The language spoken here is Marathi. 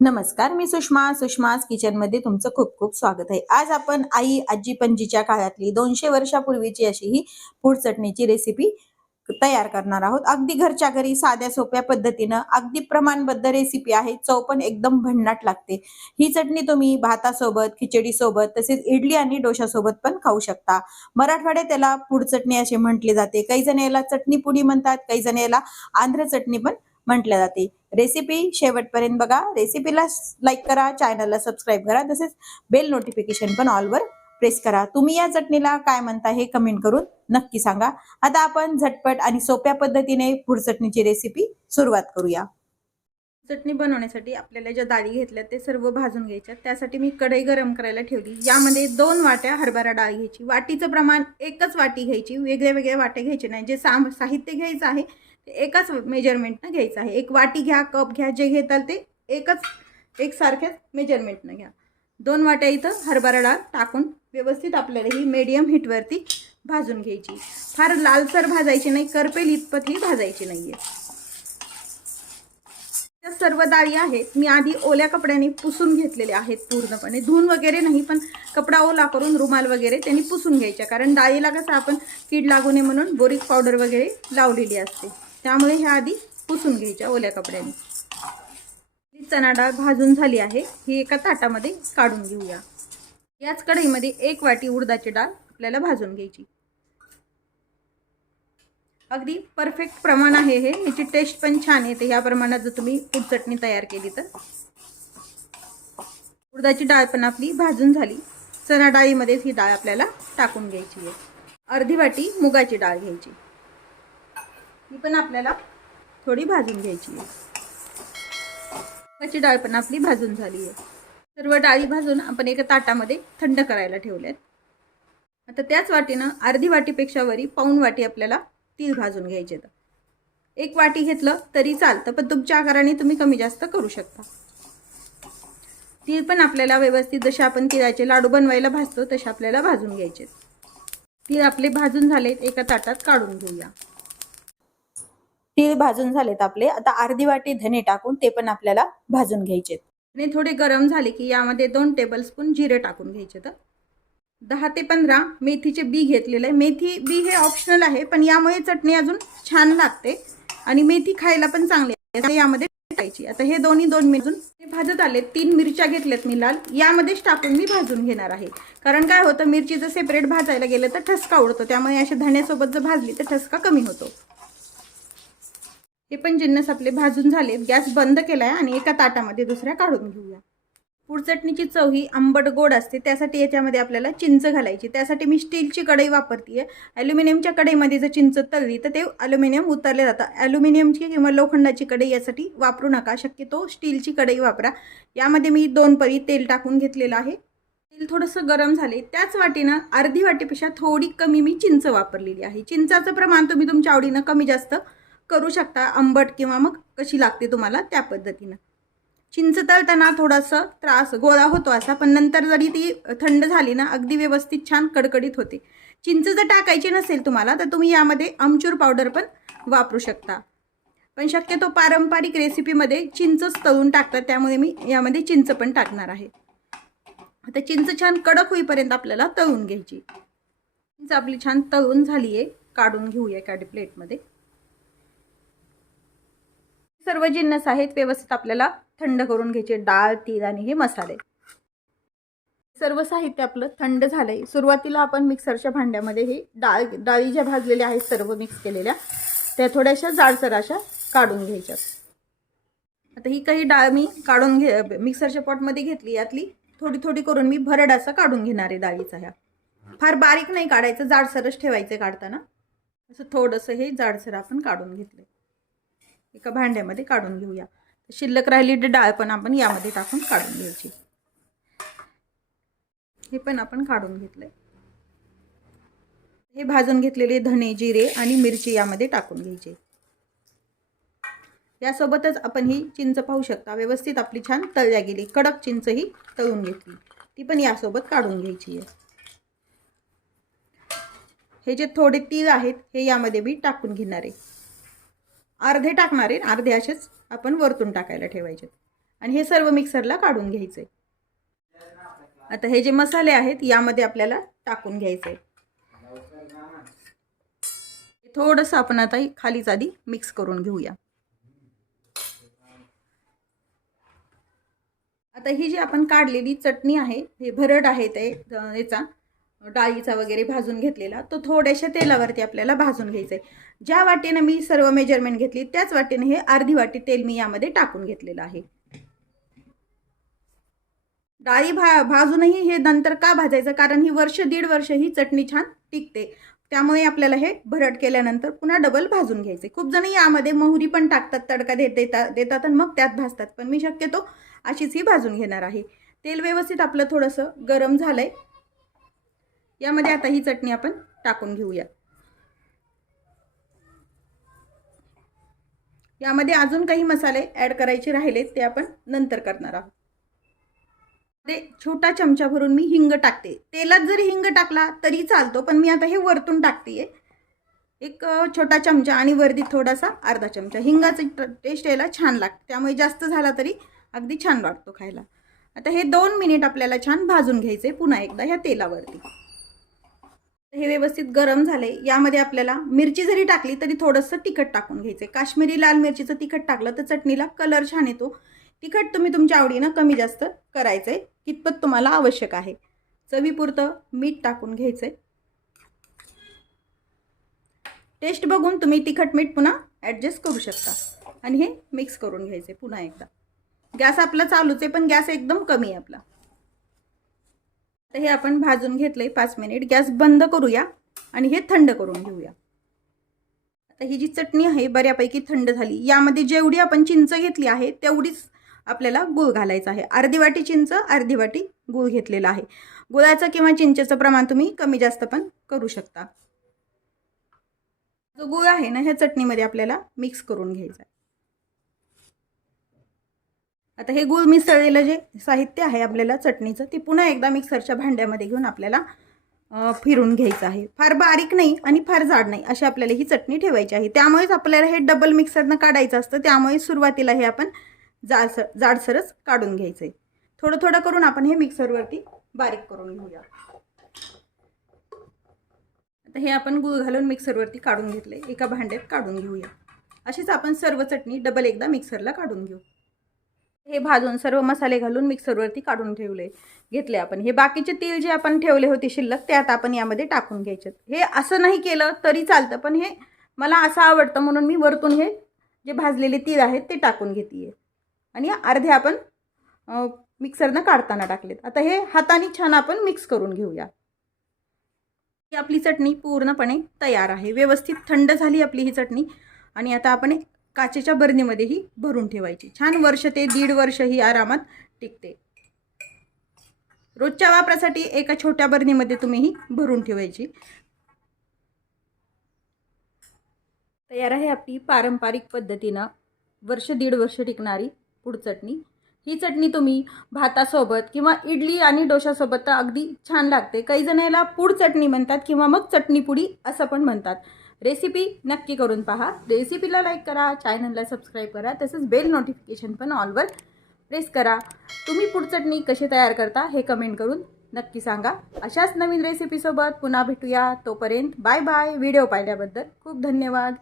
नमस्कार मी सुषमा. सुषमाज किचनमध्ये तुमचं खूप खूप स्वागत आहे. आज आपण आई आजी पणजीच्या काळातली दोनशे वर्षापूर्वीची अशी ही फूड चटणीची रेसिपी तयार करणार आहोत. अगदी घरच्या घरी साध्या सोप्या पद्धतीनं अगदी प्रमाणबद्ध रेसिपी आहे. चव पण एकदम भन्नाट लागते. ही चटणी तुम्ही भातासोबत खिचडीसोबत तसेच इडली आणि डोशासोबत पण खाऊ शकता. मराठवाड्यात त्याला पूड चटणी असे म्हटले जाते. काही जण याला चटणी पुडी म्हणतात काही जण याला आंध्र चटणी पण म्हटलं जाते. रेसिपी शेवटपर्यंत बघा. रेसिपीला लाईक करा चॅनलला सबस्क्राईब करा. तसेच बेल नोटिफिकेशन पण ऑलवर प्रेस करा. तुम्ही या चटणीला काय म्हणता हे कमेंट करून नक्की सांगा. आता आपण झटपट आणि सोप्या पद्धतीने पुढ चटणीची रेसिपी सुरुवात करूया. चटणी बनवण्यासाठी आपल्याला ज्या डाळी घेतल्या ते सर्व भाजून घ्यायच्या त्यासाठी मी कढई गरम करायला ठेवली. यामध्ये दोन वाट्या हरभरा डाळ घ्यायची. वाटीचं प्रमाण एकच वाटी घ्यायची. वेगळ्या वेगळ्या वाट्या घ्यायचे नाही. जे साम साहित्य घ्यायचं आहे एकाच मेजरमेंटनं घ्यायचं आहे. एक वाटी घ्या कप घ्या जे घेताल ते एकच एकसारख्याच मेजरमेंटनं घ्या. दोन वाट्या इथं हरभरा डाळ टाकून व्यवस्थित आपल्याला ही मीडियम हीटवरती भाजून घ्यायची. फार लालसर भाजायची नाही करपेल इतपत ही भाजायची नाही आहे त्या सर्व डाळी आहेत. मी आधी ओल्या कपड्याने पुसून घेतलेल्या आहेत पूर्णपणे. धुवून वगैरे नाही पण कपडा ओला करून रुमाल वगैरे त्यांनी पुसून घ्यायच्या. कारण डाळीला कसं आपण कीड लागू नये म्हणून बोरिक पावडर वगैरे लावलेली असते. त्यामुळे ह्या आधी पुसून घ्यायच्या ओल्या कपड्याने. ही चणा डाळ भाजून झाली आहे. ही एका ताटामध्ये काढून घेऊया. याच कढईमध्ये एक वाटी उडदाची डाळ आपल्याला भाजून घ्यायची. अगदी परफेक्ट प्रमाण आहे हे. ह्याची टेस्ट पण छान येते. ह्या प्रमाणात जर तुम्ही उडचटणी चटणी तयार केली तर. उडदाची डाळ पण आपली भाजून झाली. चणा डाळीमध्येच ही डाळ आपल्याला टाकून घ्यायची आहे. अर्धी वाटी मुगाची डाळ घ्यायची. ही पण आपल्याला थोडी भाजून घ्यायची आहे. मुगाची डाळ पण आपली भाजून झाली आहे. सर्व डाळी भाजून आपण एका ताटामध्ये थंड करायला ठेवल्यात. आता त्याच वाटीनं अर्धी वाटीपेक्षा वरी पाऊण वाटी आपल्याला तीळ भाजून घ्यायचे तर एक वाटी घेतलं तरी चालतं पण तुमच्या आकाराने तुम्ही कमी जास्त करू शकता. तीळ पण आपल्याला व्यवस्थित जसे आपण तिळाचे लाडू बनवायला भाजतो तसे आपल्याला भाजून घ्यायचे तीळ आपले भाजून झालेत एका ताटात काढून घेऊया. तीळ भाजून झालेत आपले. आता अर्धी वाटी धने टाकून ते पण आपल्याला भाजून घ्यायचे आणि थोडे गरम झाले की यामध्ये दोन टेबलस्पून जिरे टाकून घ्यायचे तर. दहा ते पंधरा मेथीचे बी घेतलेले आहे. मेथी बी हे ऑप्शनल आहे पण यामुळे चटणी अजून छान लागते आणि मेथी खायला पण चांगली आहे. यामध्ये टाकायची. आता हे दोन्ही दोन मिळून ते भाजत आले तीन मिरच्या घेतल्यात मी लाल. यामध्येच टाकून मी भाजून घेणार आहे. कारण काय होतं मिरची जर सेपरेट भाजायला गेलं तर ठसका उडतो. त्यामुळे अशा धण्यासोबत जर भाजली तर ठसका कमी होतो. हे पण जिन्नस आपले भाजून झाले. गॅस बंद केलाय आणि एका ताटामध्ये दुसऱ्या काढून घेऊया. पुड चटणीची चव ही आंबट गोड असते. त्यासाठी याच्यामध्ये आपल्याला चिंच घालायची. त्यासाठी मी स्टीलची कढई वापरते ॲल्युमिनियमच्या कढईमध्ये जर चिंच तळली तर ते ॲल्युमिनियम उतरले जातं. ॲल्युमिनियमची किंवा लोखंडाची कढई यासाठी वापरू नका. शक्यतो स्टीलची कढई वापरा. यामध्ये मी दोन परी तेल टाकून घेतलेलं आहे. तेल थोडंसं गरम झाले. त्याच वाटीनं अर्धी वाटीपेक्षा थोडी कमी मी चिंच वापरलेली आहे. चिंचाचं प्रमाण तुम्ही तुमच्या आवडीनं कमी जास्त करू शकता आंबट किंवा मग कशी लागते तुम्हाला त्या पद्धतीनं. चिंच तळताना थोडासा त्रास गोळा होतो असा पण नंतर जरी ती थंड झाली ना अगदी व्यवस्थित छान कडकडीत होते. चिंच जर टाकायची नसेल तुम्हाला तर तुम्ही यामध्ये आमचूर पावडर पण वापरू शकता. पण शक्यतो पारंपरिक रेसिपीमध्ये चिंचच तळून टाकतात त्यामुळे मी यामध्ये चिंच पण टाकणार आहे. आता चिंच छान कडक होईपर्यंत आपल्याला तळून घ्यायची. चिंच आपली छान तळून झाली आहे काढून घेऊया एका प्लेटमध्ये. सर्व जिन्नस आहेत व्यवस्थित आपल्याला थंड करून घ्यायचे. डाळ तीळ आणि हे मसाले. सर्व साहित्य आपलं थंड झालंय. सुरुवातीला आपण मिक्सरच्या भांड्यामध्ये हे डाळ डाळी ज्या भाजलेल्या आहेत सर्व मिक्स केलेल्या त्या थोड्याशा जाडसर अशा काढून घ्यायच्या. आता ही काही डाळ मी काढून घे मिक्सरच्या पॉटमध्ये घेतली. यातली थोडी थोडी करून मी भरड असं काढून घेणार आहे डाळीचा ह्या. फार बारीक नाही काढायचं जाडसरच ठेवायचं काढताना. असं थोडंसं हे जाडसर आपण काढून घेतलं एका भांड्यामध्ये काढून घेऊया. शिल्लक राहिलेली डाळ पण आपण यामध्ये टाकून काढून घ्यायची. हे पण आपण काढून घेतलंय. हे भाजून घेतलेले धणे जिरे आणि मिरची यामध्ये टाकून घ्यायचे. यासोबतच आपण ही चिंच पाहू शकता. व्यवस्थित आपली छान तळल्या गेली. कडक चिंच ही तळून घेतली. ती पण यासोबत काढून घ्यायची आहे. हे जे थोडे तीळ आहेत हे यामध्ये मी टाकून घेणार आहे. अर्धे टाकणार आहे अर्धे असेच आपण वरतून टाकायला ठेवायचे आणि हे सर्व मिक्सरला काढून घ्यायचे आता हे जे मसाले आहेत यामध्ये आपल्याला टाकून घ्यायचे थोडंसं आपण आता खालीच आधी मिक्स करून घेऊया. आता ही जी आपण काढलेली चटणी आहे हे भरड आहे ते याचा डाळीचा वगैरे भाजून घेतलेला तो थोड्याशा तेलावरती आपल्याला भाजून घ्यायचा आहे ज्या वाटेनं मी सर्व मेजरमेंट घेतली त्याच वाटेने हे अर्धी वाटी तेल मी यामध्ये टाकून घेतलेलं आहे. डाळी भा भाजूनही हे नंतर का भाजायचं? कारण ही वर्ष दीड वर्ष ही चटणी छान टिकते. त्यामुळे आपल्याला हे भरड केल्यानंतर पुन्हा डबल भाजून घ्यायचे खूप जण यामध्ये मोहरी पण टाकतात तडका देत देतात देतात आणि मग त्यात भाजतात. पण मी शक्यतो अशीच ही भाजून घेणार आहे. तेल व्यवस्थित आपलं थोडंसं गरम झालंय. यामध्ये आता ही चटणी आपण टाकून घेऊया. यामध्ये अजून काही मसाले ॲड करायचे राहिले ते आपण नंतर करणार आहोत. ते छोटा चमचा भरून मी हिंग टाकते. तेलात जरी हिंग टाकला तरी चालतो पण मी आता हे वरतून टाकते एक छोटा चमचा आणि वरती थोडासा अर्धा चमचा. हिंगाचा टेस्ट यायला छान लागते. त्यामुळे जास्त झाला तरी अगदी छान वाटतो खायला. आता हे दोन मिनिट आपल्याला छान भाजून घ्यायचे पुन्हा एकदा ह्या तेलावरती. हे व्यवस्थित गरम झाले. यामध्ये आपल्याला मिरची जरी टाकली तरी थोडंसं तिखट टाकून घ्यायचं आहे काश्मीरी लाल मिरचीचं तिखट टाकलं तर चटणीला कलर छान येतो. तिखट तुम्ही तुमच्या आवडीनं कमी जास्त करायचं आहे कितपत तुम्हाला आवश्यक आहे. चवीपुरतं मीठ टाकून घ्यायचं आहे टेस्ट बघून तुम्ही तिखट मीठ पुन्हा ॲडजस्ट करू शकता. आणि हे मिक्स करून घ्यायचे पुन्हा एकदा. गॅस आपला चालूच आहे पण गॅस एकदम कमी आहे आपला. तर हे आपण भाजून घेतलंय पाच मिनिट. गॅस बंद करूया आणि हे थंड करून घेऊया. आता ही जी चटणी आहे बऱ्यापैकी थंड झाली. यामध्ये जेवढी आपण चिंच घेतली आहे तेवढीच आपल्याला गूळ घालायचा आहे. अर्धी वाटी चिंच अर्धी वाटी गूळ घेतलेला आहे. गुळाचं किंवा चिंचेचं प्रमाण तुम्ही कमी जास्त पण करू शकता. जो गूळ आहे ना ह्या चटणीमध्ये आपल्याला मिक्स करून घ्यायचा आहे. आता हे गूळ मिसळलेलं जे साहित्य आहे आपल्याला चटणीचं ते पुन्हा एकदा मिक्सरच्या भांड्यामध्ये घेऊन आपल्याला फिरून घ्यायचं आहे. फार बारीक नाही आणि फार जाड नाही अशी आपल्याला ही चटणी ठेवायची आहे. त्यामुळेच आपल्याला हे डबल मिक्सरनं काढायचं असतं त्यामुळे सुरुवातीला हे आपण जाडसर जाडसरच काढून घ्यायचं आहे थोडं थोडं करून आपण हे मिक्सरवरती बारीक करून घेऊया. आता हे आपण गूळ घालून मिक्सरवरती काढून घेतले एका भांड्यात काढून घेऊया. अशीच आपण सर्व चटणी डबल एकदा मिक्सरला काढून घेऊ. हे भाजून सर्व मसाले घालून मिक्सरवरती काढून ठेवले घेतले आपण. हे बाकीचे तेल जे आपण ठेवले होते शिल्लक ते आता आपण यामध्ये टाकून घ्यायचे. हे असं नाही केलं तरी चालतं पण हे मला असं आवडतं म्हणून मी वरतून हे जे भाजलेले तीळ आहेत ते टाकून घेते आणि अर्धे आपण मिक्सरनं काढताना टाकलेत. आता हे हाताने छान आपण मिक्स करून घेऊया. ही आपली चटणी पूर्णपणे तयार आहे. व्यवस्थित थंड झाली आपली ही चटणी. आणि आता आपण एक काचेच्या बरणीमध्ये ही भरून ठेवायची. छान वर्ष ते दीड वर्ष ही आरामात टिकते. रोजच्या वापरासाठी एका छोट्या बरणीमध्ये तुम्ही ही भरून ठेवायची. तयार आहे आपली पारंपरिक पद्धतीनं वर्ष दीड वर्ष टिकणारी पुड चटणी. ही चटणी तुम्ही भातासोबत किंवा इडली आणि डोशासोबत तर अगदी छान लागते. काही जण याला पूड चटणी म्हणतात किंवा मग चटणी पुडी असं पण म्हणतात. रेसिपी नक्की करून पहा. रेसिपीला लाईक करा चॅनलला सबस्क्राईब करा. तसंच बेल नोटिफिकेशन पण ऑलवर प्रेस करा. तुम्ही पुढचटणी कशी तयार करता हे कमेंट करून नक्की सांगा. अशाच नवीन रेसिपीसोबत पुन्हा भेटूया. तोपर्यंत बाय बाय व्हिडिओ पाहिल्याबद्दल खूप धन्यवाद.